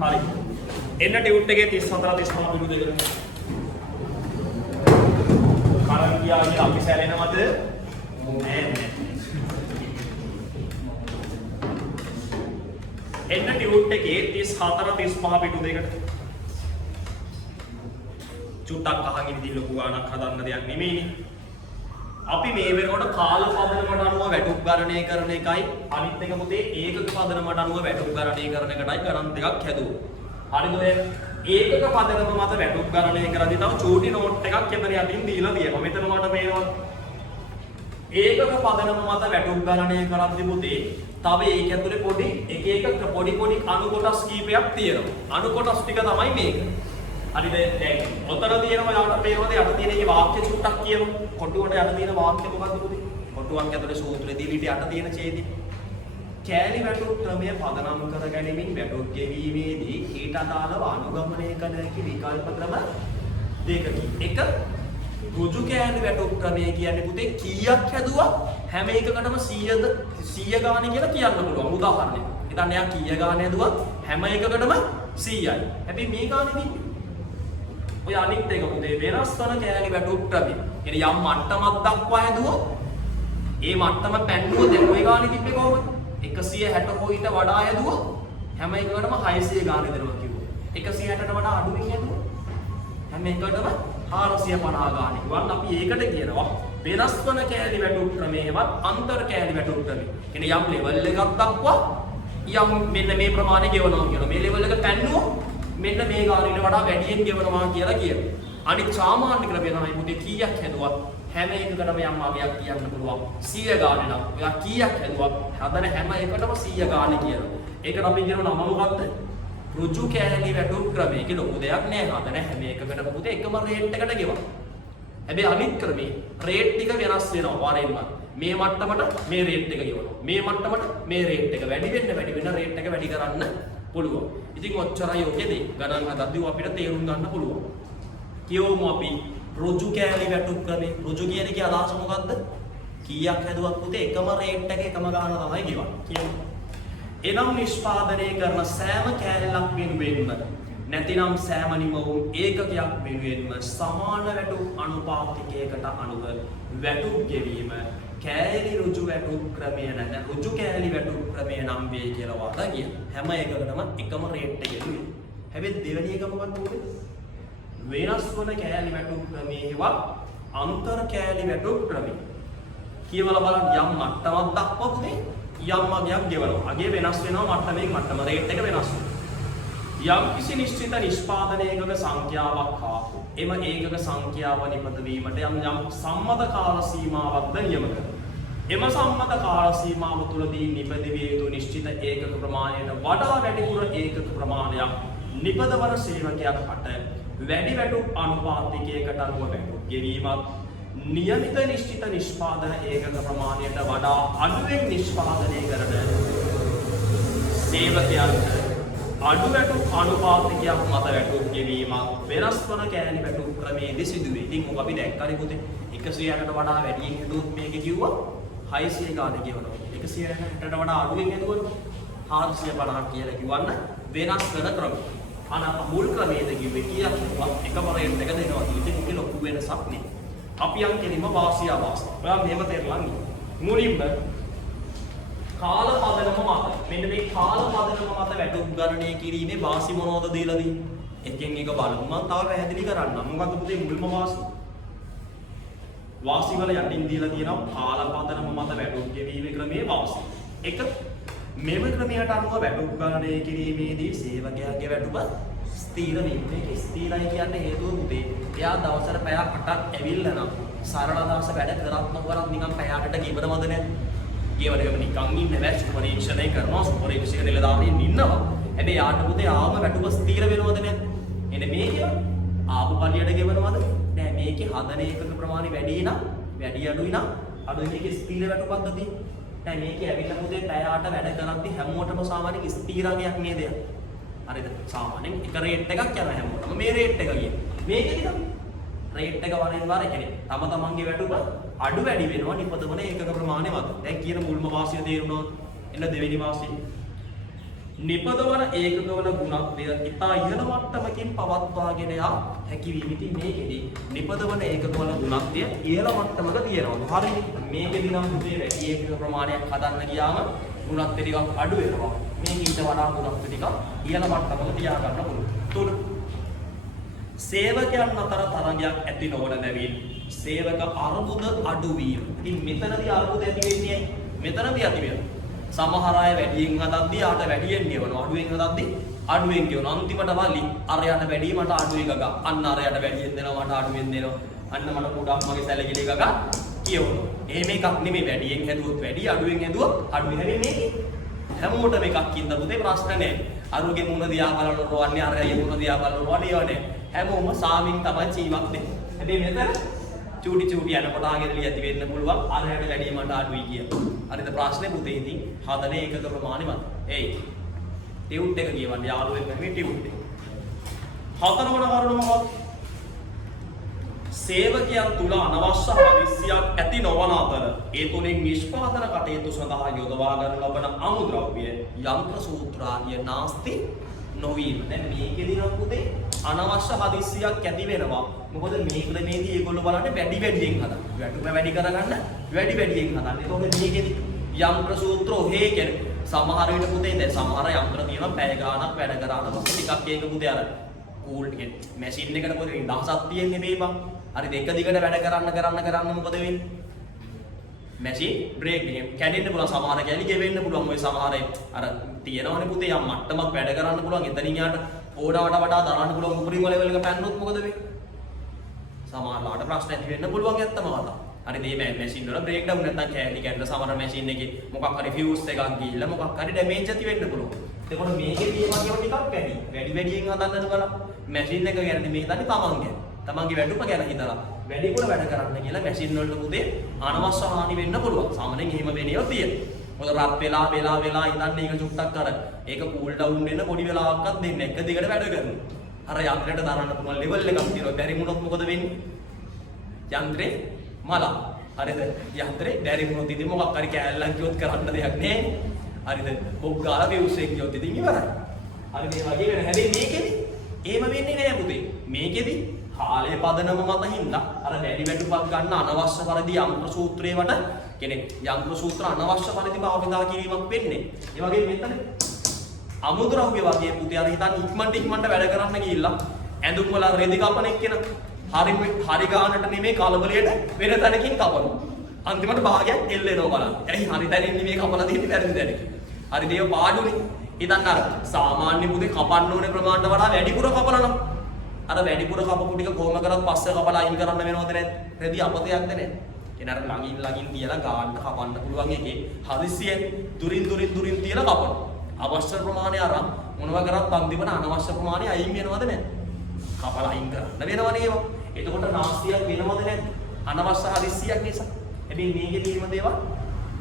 හරි. එන්න ටියුට් එකේ 34 35 පිටු දෙකට. කරන් කියාගෙන අපි සැලෙනවද? නෑ. එන්න ටියුට් එකේ 34 35 පිටු දෙකට. චුට්ටක් අහගෙන ඉඳින් ලොකු ගාණක් හදන්න දෙයක් නෙමෙයිනේ. අපි මේ වෙනකොට කාල පදනමට අනුව වැටුප් ගණනය කරන එකයි අනිත් එක පුතේ ඒකක පදනමට අනුව වැටුප් ගණනය කරන එකටයි ගණන් දෙකක් හැදුවා. හරිද ඔය ඒකක පදනම මත වැටුප් ගණනය කරද්දී තව චූටි නෝට් එකක් එතන යටින් දීලා තියෙනවා. මෙතන මට පේනවා ඒකක පදනම මත වැටුප් ගණනය කරද්දී පුතේ තව ඒක ඇතුලේ පොඩි එක පොඩි අණු කොටස් කීපයක් තියෙනවා. අණු කොටස් ටික තමයි මේක. හරිද දැන් ඔතන තියෙනවා යාට පේනවද යට තියෙන මේ වාක්‍ය චුට්ටක් කියමු. කොටුවට යට තියෙන වාක්‍ය මොකක්ද පුතේ? කොටුවක් ඇතුලේ සූත්‍රය දීලිට යට තියෙන ඡේදය. කෑලි වැටුප් ක්‍රමය පදනම් කර ගැනීමෙන් වැටුප් ගෙවීමේදී ඊට අදාළව අනුගමනය කළ හැකි විකල්ප ක්‍රම දෙකකි. එක ඍජු කෑලි වැටුප් ක්‍රමය කියන්නේ පුතේ කීයක් හැදුවා හැම එකකටම 100ද 100 ගාන කියලා කියන්න පුළුවන්. උදාහරණයක්. හිතන්න එයා කීය ගාන හැදුවත් හැම එකකටම 100යි. හැබැයි මේ ගානේදී ඔය අනිත් එක පුතේ වෙනස් වන කෑලි වැටුප් ක්‍රමය. කියන්නේ යම් මට්ටමක් දක්වා හැදුවොත් ඒ මට්ටම පැන්නුවොත් දැන් ඔය ගානේ තිබ්බේ කොහොමද? 160 හොයිට වඩා හැදුවොත් හැම එකකටම 600 ගාන දෙනවා කිව්වා. 160ට වඩා අඩුවෙන් හැදුවොත් හැම එකකටම 450 ගාන. වන් අපි ඒකට කියනවා වෙනස් වන කෑලි වැටුප් ක්‍රමයේවත් අන්තර් කෑලි වැටුප් ක්‍රමය. කියන්නේ යම් ලෙවල් එකක් දක්වා යම් මෙන්න මේ ප්‍රමාණය ගෙවනවා කියනවා. මේ ලෙවල් එක පැන්නුවොත් මෙන්න මේ ගානට වඩා වැඩියෙන් ගෙවනවා කියලා කියනවා. අනිත් සාමාන්‍ය ක්‍රමය තමයි පුතේ කීයක් හැදුවත් හැම එකකටම යම් අගයක් කියන්න පුළුවන්. 100 ගාන නම් ඔයා කීයක් හැදුවත් හදන හැම එකකටම 100 ගාන කියනවා. ඒකට අපි කියන නම මොකක්ද? ඍජු කෑලි වැටුප් ක්‍රමය. ඒක ලොකු දෙයක් නෑ. හදන හැම එකකටම පුතේ එකම රේට් එකට ගෙවනවා. හැබැයි අනිත් ක්‍රමේ රේට් ටික වෙනස් වෙනවා වරින්ම. මේ මට්ටමට මේ රේට් එක ගෙවනවා. මේ මට්ටමට මේ රේට් එක වැඩි වෙන්න රේට් එක වැඩි කරන්න පුළුවන්. ඉතින් ඔච්චරයි ඔකේදී ගණන් හදද්දී අපිට තේරුම් ගන්න පුළුවන්. කියවමු අපි ඍජු කෑලි වැටුප් ක්‍රමේ. ඍජු කියන එකේ අදහස මොකද්ද? කීයක් හැදුවත් පුතේ එකම රේට් එක එකම ගාන තමයි ගෙවන්නේ. කියමු. එනම් නිෂ්පාදනය කරන සෑම කෑල්ලක් වෙනුවෙන්ම නැතිනම් සෑම නිමවුම් ඒකකයක් වෙනුවෙන්ම සමාන වැටුප් අනුපාතිකයකට අනුව වැටුප් ගෙවීම කෑලි ඍජු වැටුප් ක්‍රමය නැත්නම් ඍජු කෑලි වැටුප් ක්‍රමය නම් වේ කියලා වාදා කියන. හැම එකකටම එකම රේට් එක ගෙවුවේ. හැබැයි දෙවෙනි එක මොකක්ද උනේ? වෙනස් වන කෑලි වැටුප් ක්‍රමයේවත් අන්තර් කෑලි වැටුප් ක්‍රමය. කියවලා බලන්න යම් මට්ටමක් දක්වපුනේ යම් අගයක් ගෙවනවා. අගය වෙනස් වෙනවා මට්ටමෙන් මට්ටම රේට් එක වෙනස් වෙනවා. යම් කිසි නිශ්චිත නිෂ්පාදන ඒකක සංඛ්‍යාවක් හා එම ඒකක සංඛ්‍යාව නිපද වීමට යම් සම්මත කාල සීමාවක්ද නියම කරනවා. එම සම්මත කාල සීමාව තුළදී නිපදවිය යුතු නිශ්චිත ඒකක ප්‍රමාණයට වඩා වැඩිපුර ඒකක ප්‍රමාණයක් නිපදවන සේවකයක් අට වැඩි වැටුප් අනුපාතිකයකට අනුව වැටුප් ගෙවීමත් නියමිත නිශ්චිත නිෂ්පාදන ඒකක ප්‍රමාණයට වඩා අඩුවෙන් නිෂ්පාදනය කරන සේවකයන්ට අඩු වැටුප් අනුපාතිකයක් මත වැටුප් ගෙවීමක් වෙනස් වන කෑලි වැටුප් ක්‍රමයේදී සිදුවේ. ඉතින් මොකක් අපි දැක්කනේ පුතේ 160කට වඩා වැඩියෙන් හදුවොත් මේක කිව්වා 600 ගාන ගෙවනවා. 160කට වඩා අඩුවෙන් හදුවොත් 450 කියලා කිව්වන්න වෙනස් වෙන ක්‍රම. මුල් ක්‍රමයේද කිව්වේ කීයක් වුණත් එකම රේට් එක දෙනවා. ඉතින් මේක ලොකු වෙනසක් නේ. අපි යම් කෙලින්ම වාසිය වාසිය. ඔයා මෙහෙම තේරුම් ගන්න. මුලින්ම කාල පදනම මත මෙන්න මේ කාල පදනම මත වැටුප් ගණනය කිරීමේ වාසි මොනවද දීලා තියෙන්නේ? එකෙන් එක බලමු. මම තව පැහැදිලි කරන්නම්. මොකද්ද පුතේ මුල්ම වාසි? වාසි වල යටින් දීලා තියෙනවා කාල පදනම මත වැටුප් ගෙවීමේ ක්‍රමයේ වාසි. එක මෙම ක්‍රමයට අනුව වැටුප් ගණනය කිරීමේදී සේවකයාගේ වැටුප ස්ථීර වීම. මේක ස්ථීරයි කියන්නේ හේතුව පුතේ එයා දවසට පැය 8ක් ඇවිල්ලා නම් සරල දවස වැඩ කරත් නොකරත් නිකන් පැය 8ට ගෙවනවද නැද්ද? ගෙවරේම නිකන් ඉන්න බෑ. පරීක්ෂණය කරනවා පරීක්ෂක නිලධාරීන් ඉන්නවා. හැබැයි යාට පුතේ ආවම වැටුප ස්ථීර වෙනවද නැද්ද? එනේ මේක ආපු පළියට ගෙවනවද? නෑ. මේකේ හදන ඒකක ප්‍රමාණය වැඩි නම් වැඩි අඩුයි නම් අඩුයි. මේකේ ස්ථීර වැටුපක්ද තියෙන්නේ? නෑ. මේකේ ඇවිල්ලා පුතේ පැය 8 වැඩ කරද්දී හැමෝටම සාමාන්‍යයෙන් ස්ථීරාගයක් නේද? හරිද? සාමාන්‍යයෙන් එක රේට් එකක් යන හැමෝටම මේ රේට් එක ගියේ. මේකේදී නම් රේට් එක වරින් වර කියන්නේ තම තමන්ගේ වැටුප අඩු වැඩි වෙනවා නිපදවන ඒකක ප්‍රමාණය මත. දැන් කියන මුල්ම වාසිය තේරුණා. එන්න දෙවෙනි වාසිය. නිපදවන ඒකකවල ගුණත්වය ඉතා ඉහළ මට්ටමකින් පවත්වාගෙන යා හැකි වීමති මේකෙදි නිපදවන ඒකකවල ගුණත්වය ඉහළ මට්ටමක තියෙනවා. හරිනේ. මේකෙදි නම් පුතේ වැඩි ඒකක ප්‍රමාණයක් හදන්න ගියාම ගුණත්වය ටිකක් අඩු වෙනවා. මේක ඊට වඩා ගුණත්වය ටිකක් ඉහළ මට්ටමක තියා ගන්න පුළුවන්. 3. සේවකයන් අතර තරගයක් ඇති නොවන බැවින් සේවක අර්බුද අඩු වීම. ඉතින් මෙතනදී අර්බුද ඇති වෙන්නේ මෙතනදී ඇති වෙනවා. සමහර අය වැඩියෙන් හදද්දී ආට වැඩියෙන් ගෙවනවා. අඩුවෙන් හදද්දී අඩුවෙන් ගෙවනවා. අන්තිමට වලි අරයට වැඩි මට අඩු එකක. අන්න අරයට වැඩියෙන් දෙනවා මට අඩුවෙන් දෙනවා. අන්න මට පොඩක් මගේ සැලකිලි එකක කියවනවා. එහෙම එකක් නෙමෙයි වැඩියෙන් හැදුවොත් වැඩි අඩුවෙන් හැදුවොත් අඩුවෙන් හැදෙන්නේ මේකේ. හැමෝටම එකක් කින්ද පුතේ ප්‍රශ්න නැහැ. අරුගේ මුණ දිහා බලන රෝවන්නේ අරගේ මුණ දිහා බලන රෝවන්නේ වනේ. හැමෝම සාමින් තමයි ජීවත් වෙන්නේ. හැබැයි මෙතන චූටි චූටි යනකොට ආගෙදලි ඇති වෙන්න පුළුවන් අරයට වැඩි මට අඩුයි කියලා. හරිද ප්‍රශ්නේ පුතේ ඉතින් හදන ඒකක ප්‍රමාණය මත. එයි. ටියුට් එක කියවන්නේ යාළුවෙක් නෙමෙයි ටියුට් එක. හතරවන කරුණ මොකක්ද? සේවකයන් තුල අනවශ්‍ය හදිස්සියක් ඇති නොවන අතර ඒ තුලින් නිෂ්පාදන කටයුතු සඳහා යොදවා ගන්න ලබන අමුද්‍රව්‍ය යන්ත්‍ර සූත්‍රාදිය නාස්ති නොවීම. දැන් මේකෙදි නම් පුතේ අනවශ්‍ය හදිස්සියක් ඇති වෙනවා. මොකද මේ ක්‍රමේදී ඒගොල්ලෝ බලන්නේ වැඩියෙන් හදන්න. වැටුප වැඩි කරගන්න වැඩියෙන් හදන්න. ඒතකොට මේකෙදි යන්ත්‍ර සූත්‍ර ඔහේ කියන්නේ සමහර විට පුතේ දැන් සමහර යන්ත්‍ර තියෙනවා පැය ගාණක් වැඩ කරාට පස්සේ ටිකක් ඒක පුතේ අර කූල් කියන්නේ මැෂින් එකට පොඩි දහසක් තියෙන්නේ මේ බං. හරිද එක දිගට වැඩ කරන්න මොකද වෙන්නේ? මැෂින් බ්‍රේක් එකෙන් කැඩෙන්න පුළුවන් සමහර කැලි ගෙවෙන්න පුළුවන්. ඔය සමහර අර තියෙනවනේ පුතේ යම් මට්ටමක් වැඩ කරන්න පුළුවන්. එතනින් යාට ඕනවට වඩා දරන්න පුළුවන් උපරිම ලෙවල් එක පැන්නොත් මොකද වෙන්නේ? සමහරලාට ප්‍රශ්න ඇති වෙන්න පුළුවන් ඇත්තම කතාව. හරිද මේ මැෂින් වල බ්‍රේක් ඩවුන් නැත්නම් කැලි කැඩලා සමහර මැෂින් එකේ මොකක් හරි ෆියුස් එකක් ගිහිල්ලා මොකක් හරි ඩැමේජ් ඇති වෙන්න පුළුවන්. එතකොට මේකේදී මේ වගේම ටිකක් වැඩියෙන් හදන්න බලන්න. මැෂින් එක ගැන මේ තනි තමන් ගැන. තමන්ගේ වැඩුප ගැන හිතලා වැඩිපුර වැඩ කරන්න කියලා මැෂින් වලට පුතේ අනවශ්‍ය හානි වෙන්න පුළුවන්. සාමාන්‍යයෙන් එහෙම වෙනේව තියෙනවා. මොකද රත් වෙලා ඉඳන් ඒක චුට්ටක් අර ඒක කූල් ඩවුන් වෙන්න පොඩි වෙලාවක්වත් දෙන්නේ එක දිගට වැඩ කරනවා. අර යන්ත්‍රයට දරන්න පුළුවන් ලෙවල් එකක් තියෙනවා. බැරි වුණොත් මොකද වෙන්නේ? යන්ත්‍රේ මල. හරිද? යන්ත්‍රේ බැරි වුණොත් ඉතින් මොකක් හරි කෑල්ලක් කියොත් කරන්න දෙයක් නැහැ. හරිද? බොක් ගාලා වේවුස් එක කියොත් ඉතින් ඉවරයි. හරි මේ වගේ වෙන හැබැයි මේකෙදි එහෙම වෙන්නේ නැහැ පුතේ. මේකෙදි කාලය පදනම මත හින්දා අර වැඩි වැටුපක් ගන්න අනවශ්‍ය පරිදි යන්ත්‍ර සූත්‍රයේ වට කියන්නේ යන්ත්‍ර සූත්‍ර අනවශ්‍ය පරිදි භාවිතා කිරීමක් වෙන්නේ. ඒ වගේ මෙතන අමුද්‍රව්‍ය වගේ පුතේ අර හිතන් ඉක්මනට වැඩ කරන්න ගිහිල්ලා ඇඳුම් වල රෙදි කපන එක්කන හරි ගානට නෙමෙයි කලබලයට වෙන තැනකින් කපනවා. අන්තිමට භාගයක් එල්ලෙනවා බලන්න. එයි හරි තැනින් නෙමෙයි කපලා තියෙන්නේ වැරදි තැනකින්. හරි දේව පාඩුනේ. ඉතින් අර සාමාන්‍ය පුතේ කපන්න ඕනේ ප්‍රමාණයට වඩා වැඩිපුර කපලා නම් අර වැඩිපුර කපපු ටික කොහොම කරත් පස්සේ කපලා අයින් කරන්න වෙනවද නැද්ද? රෙදි අපතයක්ද නැද්ද? එනර ළඟින් තියලා ගාන්න කපන්න පුළුවන් එකේ හදිස්සියෙන් දුරින් තියලා කපන. අවශ්‍ය ප්‍රමාණය අරන් මොනවා කරත් පන්දිමන අනවශ්‍ය ප්‍රමාණය අයින් වෙනවද නැද්ද? කපලා අයින් කරන්න වෙනවනේ ඒවා. එතකොට නාස්තියක් වෙනවද නැද්ද? අනවශ්‍ය හදිස්සියක් නිසා. හැබැයි මේකේ තියෙන දේවල්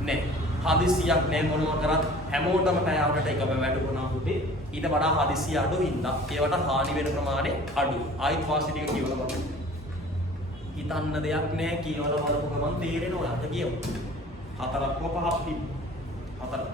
නැහැ. හදිස්සියක් නැහැ මොනවා කරත් හැමෝටම පැයකට එක වැටුණා පුතේ. ඊට වඩා හදිස්සිය අඩු හින්දා ඒවට හානි වෙන ප්‍රමාණය අඩු. ආයිත් වාසිය ටික කියවලා බලන්න. හිතන්න දෙයක් නැහැ කියවලා බලපුව ගමන් තේරෙනවා අද කියමු. හතරක්ම පහක් තිබ්බ. හතරක්.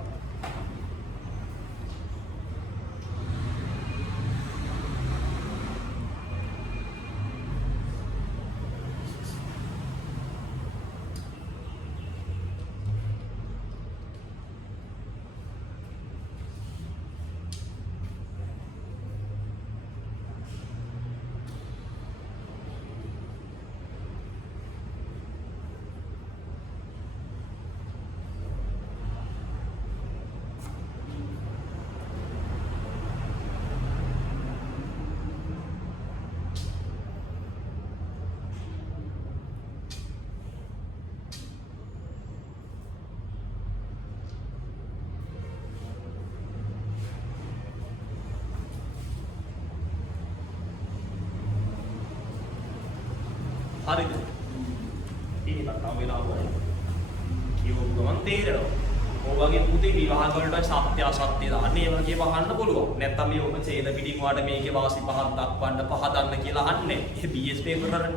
හරිද? ඒක තමයි වෙලාවයි. කියවුව ගමන් තේරෙනවා. ඔය වගේ පුතේ විවාහ වලට සත්‍ය අසත්‍ය දාන්නේ ඒ වගේ වහන්න පුළුවන්. නැත්තම් මේ ඔබ ඡේද පිටින් වාට මේකේ වාසි පහක් දක්වන්න පහදන්න කියලා අහන්නේ. ඒ BS පේපර් වලනේ.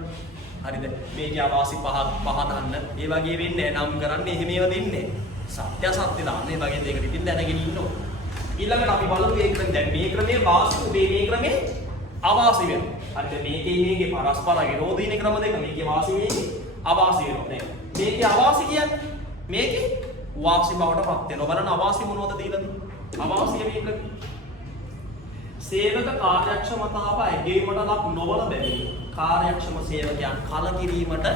හරිද? මේකේ වාසි පහ දාන්න. ඒ වගේ වෙන්නේ නම් කරන්නේ එහෙම ඒවා දෙන්නේ. සත්‍ය අසත්‍ය දාන්නේ වගේ දෙයකට ඉතින් දැනගෙන ඉන්න ඕන. ඊළඟට අපි බලමු මේ ක්‍රමය. දැන් මේ ක්‍රමයේ වාසි මේ ක්‍රමයේ අවාසි වෙනවා. හරිද? මේකේ පරස්පර විරෝධීන ක්‍රම දෙක. මේකේ වාසි මේකේ අවාසි වෙනවා. නේද? මේකේ අවාසි කියන්නේ මේකේ වාසි බවට පත් වෙනවා. බලන්න අවාසි මොනවද දීලාද? අවාසිය මේක. සේවක කාර්යක්ෂමතාව ඇගීමට ලක් නොවන බැවින් කාර්යක්ෂම සේවකයන් කලකිරීමට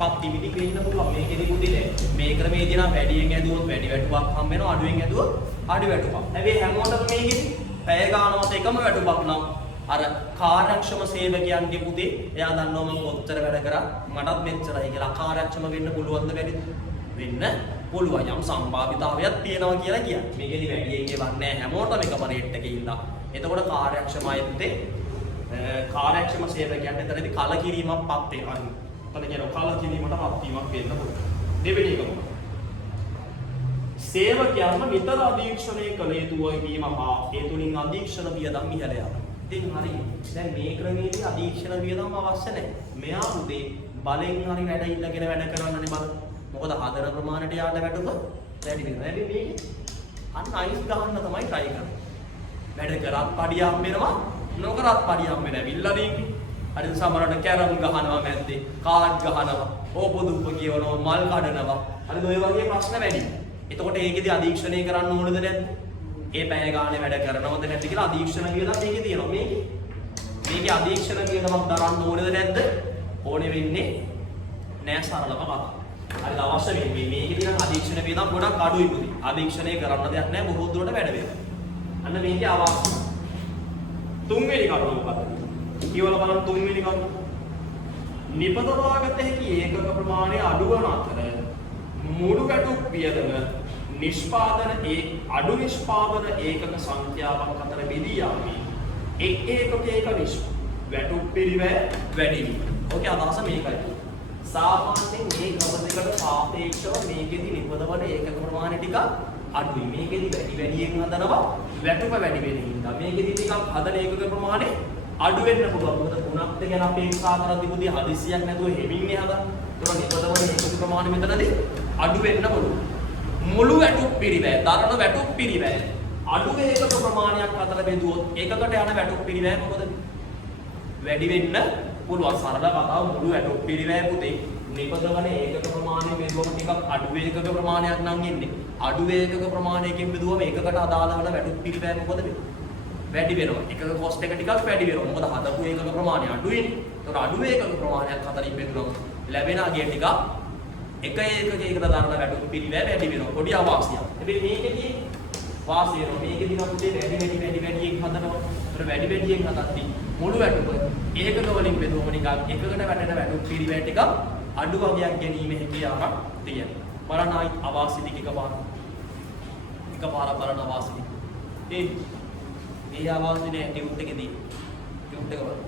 පත්තිවිදි වෙන්න පුළුවන්. මේකෙදි පුතේ මේ ක්‍රමයේදී නම් වැඩියෙන් ඇදුවොත් වැඩි වැටුපක් හම්බ වෙනවා, අඩුවෙන් ඇදුවොත් අඩු වැටුපක්. හැබැයි හැමෝටම මේකෙදි පැය ගානවත් එකම වැටුපක් නම් අර කාර්යක්ෂම සේවකයන්ගේ පුතේ එයා දන්නවා මම කොච්චර වැඩ කරා මටත් මෙච්චරයි කියලා. කාර්යක්ෂම වෙන්න පුළුවන්ද බැරිද? වෙන්න පුළුවන්. යම් සම්භාවිතාවයක් තියෙනවා කියලා කියන්නේ. මේකෙදි වැඩියෙන් ගෙවන්නේ නැහැ හැමෝටම එකම රේට් එකේ ඉඳලා. එතකොට කාර්යක්ෂමයි පුතේ කාර්යක්ෂම සේවකයන්ට එතනදී කලකිරීමක්පත් වෙනවා. එතන කියනවා කලකිරීමටපත් වීමක් වෙන්න පුළුවන්. දෙවෙනි එක මොකක්ද? සේවකයන්ම නිතර අධීක්ෂණය කළ යුතුයි වීම හා ඒ තුලින් අධීක්ෂණ වියදම් ඉහළ යාම. ඉතින් හරි. දැන් මේ ක්‍රමයේදී අධීක්ෂණ වියදම් අවශ්‍ය නැහැ. මෙයා උදේ බලෙන් හරි වැඩ ඉල්ලගෙන වැඩ කරන්නනේ බලන්න. මොකද හදන ප්‍රමාණයට යාට වැටුප වැඩි වෙනවා. හැබැයි මේක අන්න අයිස් ගහන්න තමයි try කරන්නේ. වැඩ කරත් පඩියක් වෙනවා, නොකරත් පඩියක් වෙනවා. විල්ලදීන්නේ. හරි සමහරට කැරම් ගහනවා මැද්දේ, කාඩ් ගහනවා, ඕපොදුප්ප කියවනවා, මල් කඩනවා. හරි ඔය වගේ ප්‍රශ්න වැඩි. එතකොට ඒකෙදි අධීක්ෂණය කරන්න ඕනද නැද්ද? ඒ පැය ගානේ වැඩ කරනවද නැද්ද කියලා අධීක්ෂණ වියදම් මේකේ තියෙනවා. මේකේ අධීක්ෂණ වියදමක් දරන්න ඕනද නැද්ද? ඕනේ වෙන්නේ නෑ සරලව කතා. හරිද? අවශ්‍ය වෙන්නේ මේකේ නම් අධීක්ෂණ වියදම් ගොඩක් අඩුයි පුතේ. අධීක්ෂණය කරන්න දෙයක් නෑ, බොහෝ දුරට වැඩ වෙනවා. අන්න මේකේ අවශ්‍ය. තුන්වෙනි කරුණ මොකක්ද? කියවලා බලන්න තුන්වෙනි කරුණ. නිපදවාගත හැකි ඒකක ප්‍රමාණය අඩු වන අතර මුළු වැටුප් වියදම නිෂ්පාදන අඩු නිෂ්පාදන ඒකක සංඛ්‍යාවක් අතර බෙදී යාමේ එක් ඒකකයක වැටුප් පිරිවැය වැඩි වීම. ඔකේ අදහස මේකයි. සාමාන්‍යයෙන් මේ ක්‍රම දෙකට සාපේක්ෂව මේකෙදි නිපදවන ඒකක ප්‍රමාණය ටික අඩුයි. මේකෙදි වැඩියෙන් හදනවා වැටුප වැඩි වෙන හින්දා. මේකෙදි ටිකක් හදන ඒකක ප්‍රමාණය අඩු වෙන්න පුළුවන්. මොකද තුනක් ගැන අපේක්ෂා කරද්දී පුතේ හදිසියක් නැතුව හෙමින්නේ හදන. ඒතකොට නිපදවන ඒකක ප්‍රමාණය මෙතනදී අඩු වෙන්න පුළුවන්. මුළු වැටුප් පිරිවැය, දරන වැටුප් පිරිවැය අඩු ඒකක ප්‍රමාණයක් අතර බෙදුවොත් ඒකකට යන වැටුප් පිරිවැය මොකද වැඩි වෙන්න පුළුවන්. සරල කතාව මුළු වැටුප් පිරිවැය පුතේ නිපදවන ඒකක ප්‍රමාණය බෙදුවම ටිකක් අඩු ඒකක ප්‍රමාණයක් නම් එන්නේ. අඩු ඒකක ප්‍රමාණයකින් බෙදුවම ඒකකට අදාළ වෙන වැටුප් පිරිවැය මොකද වෙන්නේ? වැඩි වෙනවා. එකක කොස්ට් එක ටිකක් වැඩි වෙනවා. මොකද හදපු ඒකක ප්‍රමාණය අඩුයිනේ. ඒතකොට අඩු ඒකක ප්‍රමාණයක් අතරින් බෙදුනොත් ලැබෙන අගය ටිකක් එක ඒකකයකට දාන වැටුප් පිරිවැය වැඩි වෙනවා. පොඩි අවාසියක්. හැබැයි මේකෙදී වාසිය වෙනවා. මේකෙදී නම් පුතේ වැඩියෙන් හදනවා. ඒතර වැඩියෙන් හදද්දී මුළු වැටුප ඒකක වලින් බෙදුවම නිකන් එකකට වැටෙන වැටුප් පිරිවැය ටික අඩු වගයක් ගැනීමේ හැකියාවක් තියෙනවා. බලන්න ආයි අවාසි ටික එකපාරක් බලන්න අවාසි. ඒ අවාසි නේ ටියුට් එකේදී ටියුට් එක බලන්න.